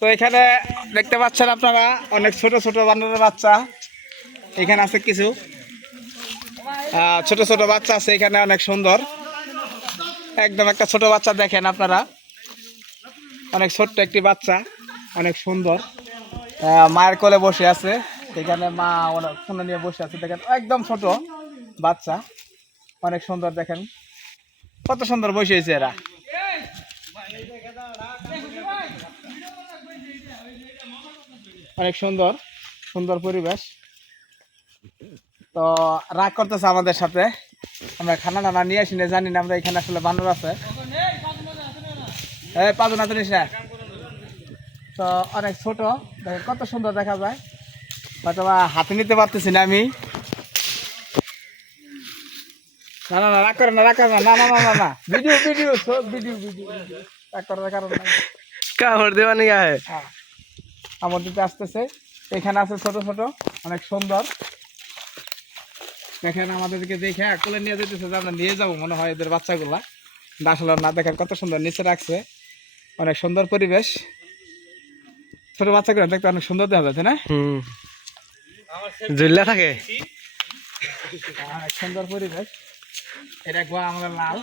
তো এখানে দেখতে পাচ্ছেন আপনারা অনেক ছোট ছোট বানরের বাচ্চা এখানে আছে কিছু ছোট ছোট বাচ্চা আছে এখানে অনেক সুন্দর একদম একটা ছোট বাচ্চা দেখেন আপনারা অনেক ছোট্ট একটি বাচ্চা অনেক সুন্দর মায়ের কোলে বসে আছে এখানে মা অনেক ফোনে নিয়ে বসে আছে দেখেন একদম ছোট বাচ্চা অনেক সুন্দর দেখেন কত সুন্দর বসে আছে এরা অনেক সুন্দর সুন্দর পরিবেশ তো রাগ করতেছে আমাদের সাথে আমরা খানা নানা নিয়ে আসি না জানি না আমরা এখানে আসলে বানর আছে পাবো না জিনিস না তো অনেক ছোট দেখেন কত সুন্দর দেখা যায় হয়তো হাতে নিতে পারতেছি না আমি না না না রাগ করে না রাগ করে না না না না না ভিডিও ভিডিও ভিডিও ভিডিও রাগ করার কারণ নাই কামড় দেওয়া নিয়ে আয় আমার দিতে আসতেছে এখানে আছে ছোট ছোট অনেক সুন্দর দেখেন আমাদেরকে দেখে কোলে নিয়ে যেতেছে যে আমরা নিয়ে যাবো মনে হয় এদের বাচ্চাগুলা আসলে না দেখেন কত সুন্দর নিচে রাখছে অনেক সুন্দর পরিবেশ ছোট বাচ্চাগুলো দেখতে অনেক সুন্দর দেখা যাচ্ছে না ঝুল্লা থাকে অনেক সুন্দর পরিবেশ এটা গোয়া আমাদের লাল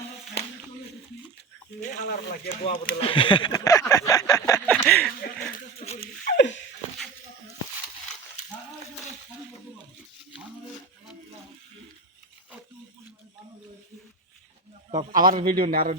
তো আবার ভিডিও নেই আর